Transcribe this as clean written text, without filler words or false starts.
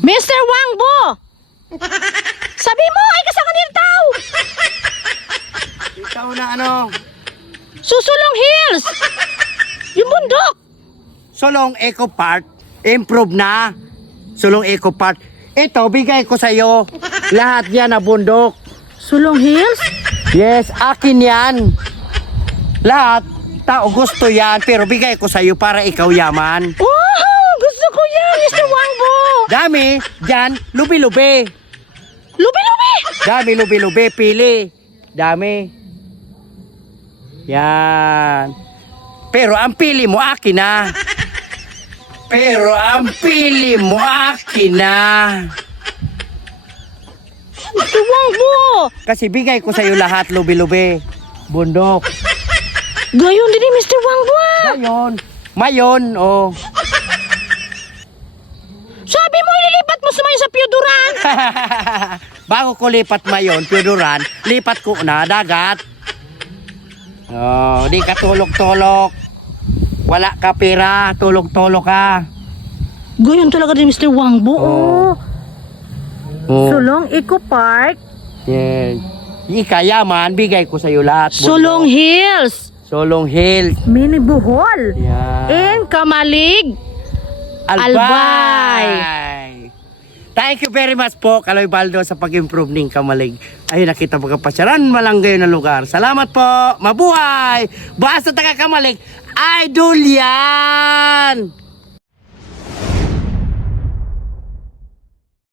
Mr. Wangbo! Sabi mo, ay kasanganir tao! Ikaw na ano? Susulong Hills! Yung bundok! Sulong Eco Park. Improve na. Sulong Eco Park. Ito, bigay ko sa'yo. Lahat yan na bundok. Sulong Hills? Yes, akin yan. Lahat. Tao gusto yan. Pero bigay ko sa'yo para ikaw yaman. Wow! Gusto ko yan, Mr. Wangbo! Dami. Dyan, lubi-lubi. Lubi-lubi! Dami, lubi-lubi. Pili. Dami. Yan. Pero ang pili mo akin na. Pero ang pili mo akin na. Mr. Wangbo! Kasi bigay ko sa'yo lahat, lubi-lubi. Bundok. Gayon din eh, Mr. Wangbo! Mayon. Mayon, oh. Sabi mo, ililipat mo sumayo sa Piyuduran! Bago ko lipat mayon, Piyuduran, lipat ko na dagat. Oh, di ka tulog-tulog. Wala ka pera, tulog-tulog ka. Gayon talaga din, Mr. Wangbo. Oh. Oh. Sulong Eco Park. Yes. Ikayaman, bigay ko sa'yo lahat. Sulong Hills. Solong Hill. Mini Bohol. Yan. And Kamalig. Albay. Thank you very much po, Kaloy Baldo, sa pag-improve ng Kamalig. Ayun, nakita mo kapasyaran malanggayo na lugar. Salamat po. Mabuhay. Basta taga Kamalig, idol yan.